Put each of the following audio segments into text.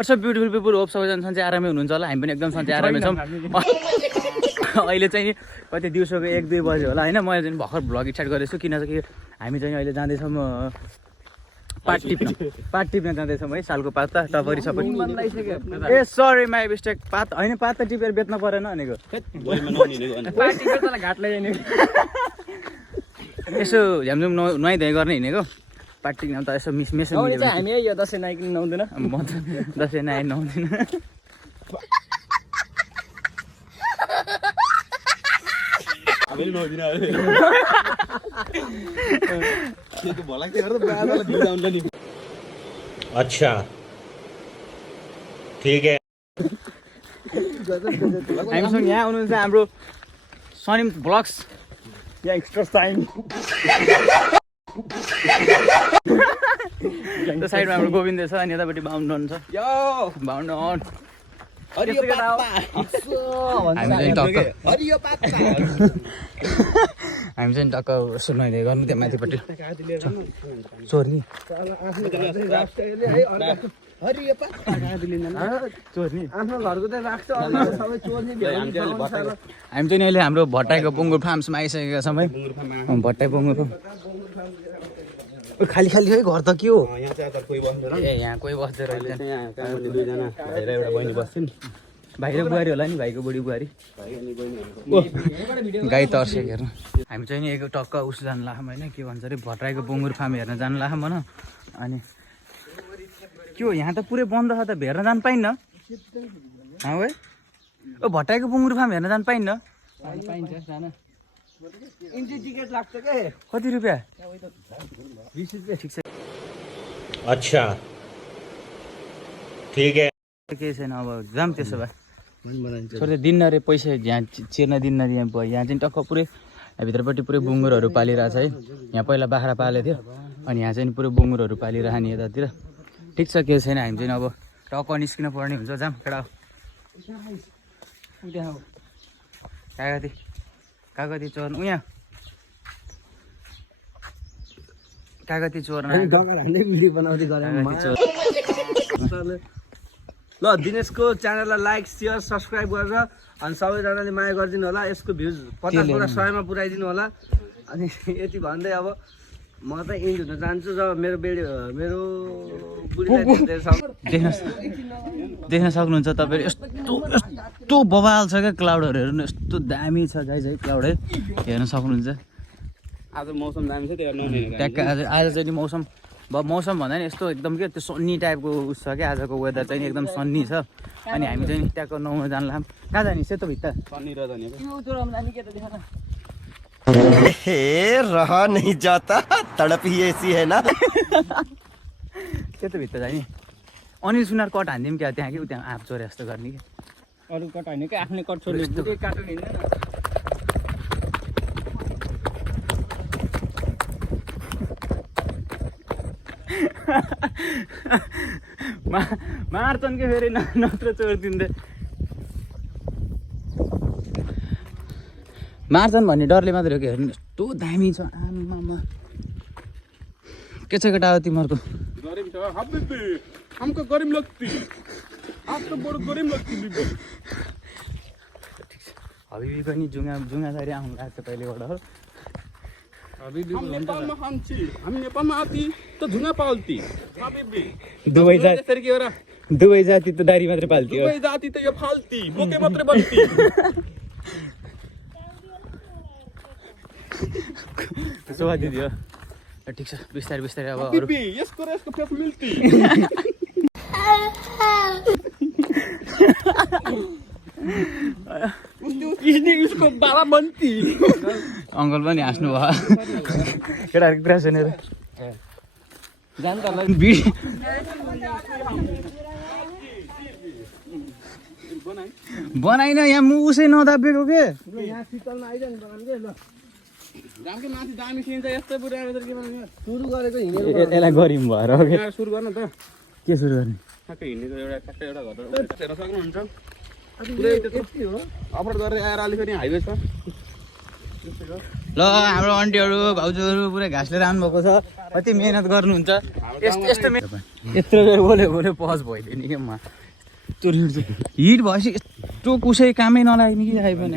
What's up beautiful people, hope सबैजना सन्चै आरामै हुनुहुन्छ होला, हामी पनि एकदम सन्चै आरामै छौँ। अहिले चाहिँ कति दिउँसोको 1-2 बजे होला हैन, मैले चाहिँ भर्खर भ्लग स्टार्ट गरेछु किनकि हामी चाहिँ अहिले जाँदैछौँ पात टिप्न जाँदैछौँ है, सालको पात त टपरी सबै ए सरी माई मिस्टेक, पात हैन पात त टिपेर बेच्न परेन भनेको, पात टिपेर तँलाई घाट ल्याइने यसो झ्यामझुम नुहाइधुवाइ गर्ने हिँडेको पात टिप्न त यसो मेसो मिल्यो हामी यो दसैँ नाइकिन नुहाउँदैन, म त दसैँ नाइ नुहाउँदिन। अच्छा ठीक है। हामीसँग यहाँ आउनुहुन्छ हाम्रो सनिम ब्लग्स या एक्स्ट्रा टाइम त्यो साइडमा हाम्रो गोविन्द छ अनि यतापट्टि बाहुन छ, यो बाहुन अन हरियो पाता हामी चाहिँ टक्क सुनाइदिए गर्नु त्यहाँ माथिपट्टि चोर्नी हरियो पाता चोर्नी आफ्नो घरको त राख्छ सबै चोर्ने हामी चाहिँ अहिले हाम्रो भट्टाईको बुङ्गुर फार्मसमा आइसकेका छौँ है। भट्टाई बुङ्गुर खाली खाली है घर त के हो, ए यहाँ कोही बस्दै रहेछ, भाइको बुहारी होला नि, भाइको बुढी बुहारी गाई तर्सेको हेर्नु। हामी चाहिँ नि एक टक्क उस जानु लाग्छौँ होइन, के भन्छ अरे भट्टाईको बुङ्गुर फार्म हेर्न जानु लाग्छौँ भन। अनि के हो यहाँ त पुरै बन्द छ त, हेर्न जानु पाइन्न है ओ भट्टाईको बुङ्गुर फार्म हेर्न जानु पाइन्न, पाइन्छ जान इन्ट्री टिकट लाग्छ के कति रुपियाँ 20 रुपियाँ ठिक छ अच्छा ठीक है। केही छैन अब जाम त्यसो भए छोड्दै दिन्न रे पैसा यहाँ चिर्न दिन्न रे, यहाँ चाहिँ टक्क पुरै भित्रपट्टि पुरै बुङ्गुरहरू पालिरहेछ है। यहाँ पहिला बाख्रा पालेको थियो अनि यहाँ चाहिँ पुरै बुङ्गुरहरू पालिरह नि यतातिर, ठिक छ केही छैन। हामी चाहिँ अब टक्क निस्किन पर्ने हुन्छ, जाम केटा कागती चोर्न उहाँ कागती चोर्न भिडियो बनाउँदै ल दिनेशको च्यानललाई लाइक सेयर सब्सक्राइब गरेर अनि सबैजनाले माया गरिदिनु होला, यसको भ्युज 50 100 पुऱ्याइदिनु होला। अनि यति भन्दै अब म त इन्ड हुन चाहन्छु र मेरो देख्न सक्नुहुन्छ तपाईँहरू यस्तो बवाल छ क्या क्लाउडहरू हेर्नु, यस्तो दामी छ गाइज है क्लाउड है, हेर्न सक्नुहुन्छ। आज मौसम दामी छ त्यो ट्याक्क आज चाहिँ मौसम भन्दा नि यस्तो एकदम के त्यो सन्नी टाइपको उस छ क्या, आजको वेदर चाहिँ एकदम सन्नी छ। अनि हामी चाहिँ ट्याक्क नुहाउन जानु लाग्यौँ, कहाँ जाने सेतो भित्ता रहा नहीं जाता, तड़प ही ऐसी है ना। सेतो भित्ता जाने अनिल सुनार कट हानिदिउँ क्या त्यहाँ कि त्यहाँ आँप चोरे जस्तो गर्ने कि, अरू कट होइन कि आफ्नै कट छोड्ने काटो हिँड्दैन। मार्छन् कि फेरि नत्र चोरिदिँदै मार्छन् भन्ने डरले मात्रै हो कि, हेर्नु यस्तो दामी छ आमामा। के छ केटा हो तिमीहरूको? हबिबी पनि जुङ्गासारी आउनु लाग्छ पहिलेबाट हो। दुवै जाति त दारी मात्रै पाल्थ्यो, दिदी हो ठिक छ। बिस्तारै बिस्तारै अब अङ्कल पनि हाँस्नु भयो केटाहरूको कुरा सुनेर बनाइन यहाँ म उसै नदाबेको के यसलाई गरिम भएर सुरु गर्न त के सुरु गर्ने अपलोड गरेर आएर अलिकति हाइवे छ ल हाम्रो आन्टीहरू भाउजूहरू पुरै घाँस लिएर आउनुभएको छ। कति मेहनत गर्नुहुन्छ यस्तो यत्रो बेर बोल्यो पज भइदियो नि क्या म हिट भएपछि यस्तो कसै कामै नलाग्ने कि आइ पनि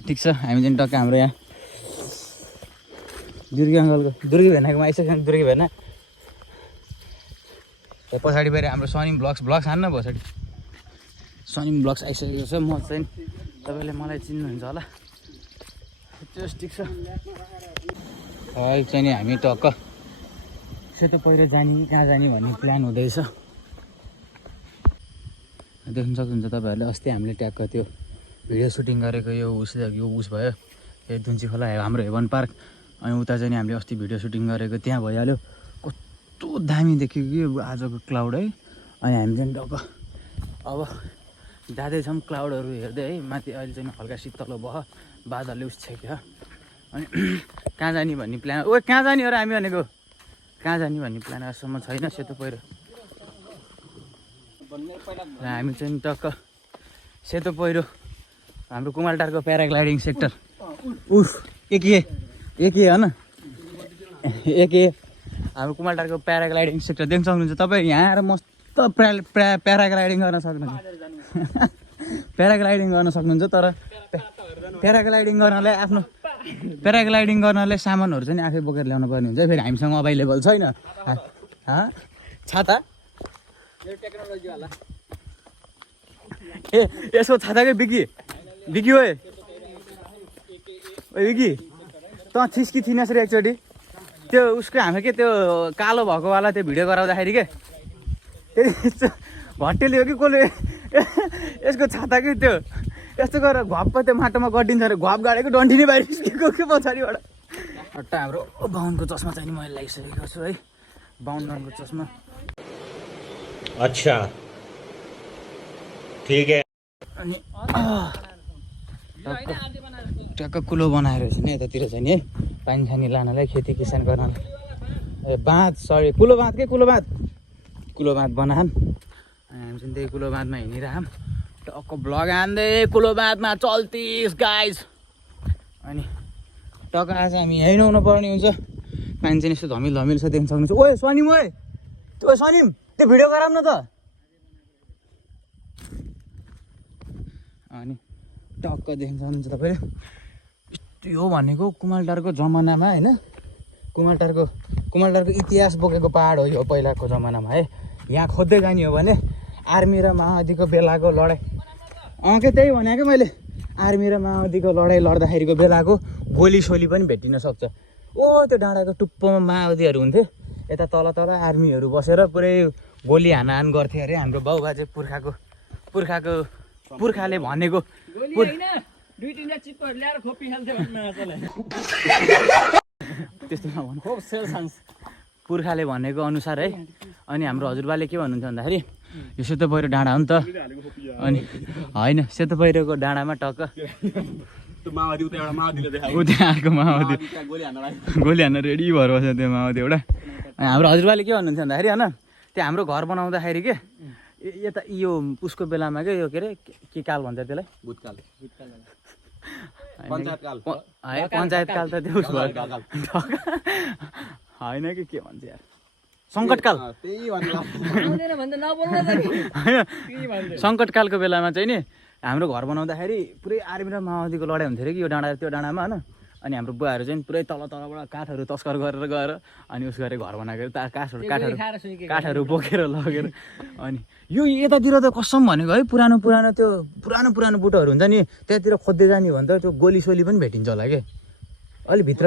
ठिक छ हामी चाहिँ टक्क हाम्रो यहाँ दुर्गी अङ्कलको दुर्गी भेनाकोमा आइसक्यो दुर्गी भेना पछाडि फेरि हाम्रो सनिम ब्लग्स हान्न पछाडि सनिम ब्लग्स आइसकेको छ म चाहिँ तपाईँले मलाई चिन्नुहुन्छ होला त्यो ठिक छ अहिले चाहिँ नि हामी टक्क सेतो पहिरो जाने कहाँ जाने भन्ने प्लान हुँदैछ देख्न सक्नुहुन्छ तपाईँहरूले अस्ति हामीले ट्याक्क त्यो भिडियो सुटिङ गरेको यो उस भयो यो दुन्ची खोला हाम्रो हेभन पार्क अनि उता चाहिँ हामीले अस्ति भिडियो सुटिङ गरेको त्यहाँ भइहाल्यो कस्तो दामी देख्यो कि आजको क्लाउड है अनि हामी चाहिँ टक्क अब जाँदैछौँ क्लाउडहरू हेर्दै है माथि अहिले चाहिँ हल्का शीतल भयो बादलले उछ्याक्यो अनि कहाँ जाने भन्ने प्लान कहाँ जाने हो र हामी भनेको कहाँ जाने भन्ने प्लान आजसम्म छैन सेतो पहिरो र हामी चाहिँ टक्क सेतो पहिरो हाम्रो कुमालटारको प्याराग्लाइडिङ सेक्टर एक होइन एक हाम्रो कुमालटारको प्याराग्लाइडिङ सेक्टर देख्न सक्नुहुन्छ तपाईँ यहाँ आएर मस्त प्याराग्लाइडिङ गर्न सक्नुहुन्छ प्याराग्लाइडिङ गर्न सक्नुहुन्छ तर प्याराग्लाइडिङ गर्नलाई सामानहरू चाहिँ आफै बोकेर ल्याउनु पर्ने हुन्छ फेरि हामीसँग अभाइलेबल छैन छाता ए यसको छाताकै बिकी ओए बिकी त थिस्की थिइनस् रे एकचोटि त्यो उसको हाम्रो के त्यो कालो भएकोवाला त्यो भिडियो गराउँदाखेरि के त्यति भट्टेले हो कि कसले यसको छाताकै त्यो यस्तो गरेर घप्प त्यो माटोमा गरिदिन्छ अरे घप गाडेको डन्ठी नै बाहिर निस्केको कि पछाडिबाट हट्टा हाम्रो बाहुनको चस्मा चाहिँ मैले लगाइसकेको छु है बाहुन रङको चस्मा अच्छा ठीक है अनि टक्क कुलो बनाएर चाहिँ नि यतातिर चाहिँ नि है पानी खानी लानलाई खेती किसान गर्नलाई ए बाँध कुलो बाँध बनाम अनि हामी चाहिँ त्यही कुलो बाँधमा हिँडिरहँ टक्क भ्लग हान्दै कुलो बाँधमा चल्तिस गाइज अनि टक्क आज हामी यहीँ नुहाउनु पर्ने हुन्छ पानी चाहिँ यस्तो धमिल छ देख्न सक्नुहुन्छ ओए सनिम त्यो भिडियो गराउँ न त अनि टक्क देख्न सक्नुहुन्छ तपाईँले यो भनेको कुमालटारको जमानामा होइन कुमालटारको इतिहास बोकेको पहाड हो यो पहिलाको जमानामा है यहाँ खोज्दै जाने हो भने आर्मी र माओवादीको बेलाको लडाइँ के त्यही भनेको मैले आर्मी र माओवादीको लडाइँ लड्दाखेरिको बेलाको गोली सोली पनि भेटिन सक्छ त्यो डाँडाको टुप्पोमा माओवादीहरू हुन्थे यता तल आर्मीहरू बसेर पुरै गोली हानाहान गर्थे अरे हाम्रो बाउबाजे पुर्खाले भनेको त्यस्तो नभन्नु पुर्खाले भनेको अनुसार है अनि हाम्रो हजुरबाले के भन्नुहुन्छ भन्दाखेरि यो सेतो पहिरो डाँडा हो नि त अनि होइन सेतो पहिरोको डाँडामा टक्क अर्को माओवादी गोली हान्न रेडी भएर बस्छ त्यो माओवादी एउटा अनि हाम्रो हजुरबाले के भन्नुहुन्छ भन्दाखेरि होइन त्यो हाम्रो घर बनाउँदाखेरि के यता यो उसको बेलामा क्या यो के अरे के काल भन्छ त्यसलाई भूतकाल पञ्चायत काल त त्यो उस भयो होइन कि के भन्छ यार सङ्कटकाल सङ्कटकालको बेलामा चाहिँ नि हाम्रो घर बनाउँदाखेरि पुरै आर्मी र माओवादीको लडाइँ हुन्थ्यो अरे कि यो डाँडा त्यो डाँडामा होइन अनि हाम्रो बुवाहरू चाहिँ पुरै तलबाट काठहरू तस्कर गरेर गएर अनि उस गरेर घर बनाएको काठहरू बोकेर लगेर अनि यो यतातिर त कसम भनेको है पुरानो बुटोहरू हुन्छ नि त्यतातिर खोज्दै जाने भने त त्यो गोली सोली पनि भेटिन्छ होला कि अलि भित्र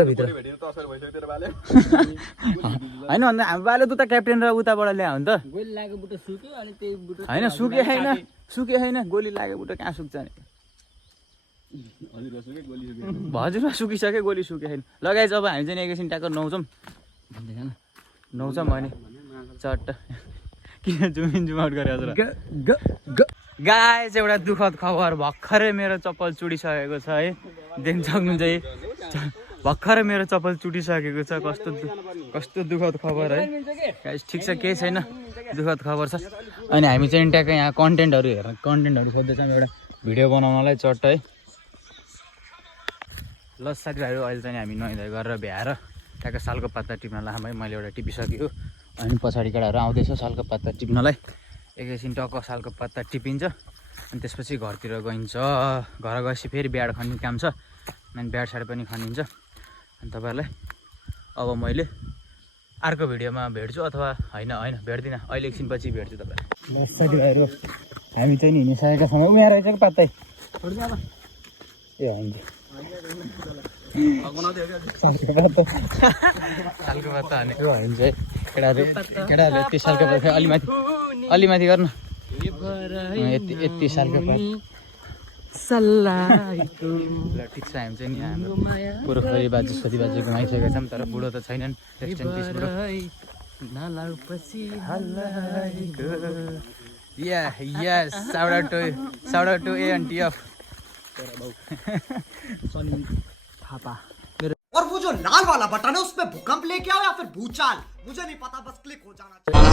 होइन भन्दा हाम्रो बाले त क्याप्टेन र उताबाट ल्यायो भने त होइन सुके छैन गोली लागेको बुटो कहाँ सुक्छ नि हजुर सुकिसक्यो गोली सुके छैन लगाइ अब हामी चाहिँ एकैछिन ट्याक्क नुहाउँछौँ भने चट्ट किन जुम आउट गरे हजुर गाइस एउटा दुःखद खबर भर्खरै मेरो चप्पल चुडिसकेको छ है देख्न सक्नुहुन्छ है भर्खरै मेरो चप्पल चुटिसकेको छ कस्तो दुःखद खबर है गाइस ठिक छ केही छैन दुःखद खबर छ अनि हामी चाहिँ ट्याक्क यहाँ कन्टेन्टहरू खोज्दैछौँ एउटा भिडियो बनाउनलाई चट्ट है ल साथीभाइहरू अहिले चाहिँ हामी नुहाइधुवाइ गरेर भ्याएर ट्याक्क सालको पत्ता टिप्नलाई मैले एउटा टिपिसक्यो अनि पछाडि केटाहरू आउँदैछ सालको पत्ता टिप्नलाई एकैछिन टक्क सालको पत्ता टिपिन्छ अनि त्यसपछि घरतिर गइन्छ घर गएपछि फेरि ब्याड खन्ने काम छ अनि ब्याड साड पनि खनिन्छ अनि तपाईँहरूलाई अब मैले अर्को भिडियोमा भेट्छु अथवा होइन भेट्दिनँ अहिले एकछिनपछि भेट्छु तपाईँलाई साथीभाइहरू हामी चाहिँ हिँडिसकेका छौँ उहाँ रहेछ कि पत्तै ए होइन सालको पत्ता हानेको हुन्छ है केटाहरूले यति सालको पत्ता अलि माथि गर्नु यति सालको पत्ता ल ठिक छ हामी चाहिँ नि हाम्रो पुर्खरी बाजे छोरी बाजे घुमाइसकेका छौँ तर बुढो त छैनन् shout out to A and T of और वो जो लाल वाला बटन है उसमें भूकंप लेके आओ या फिर भूचाल मुझे नहीं पता बस क्लिक हो जाना चाहिए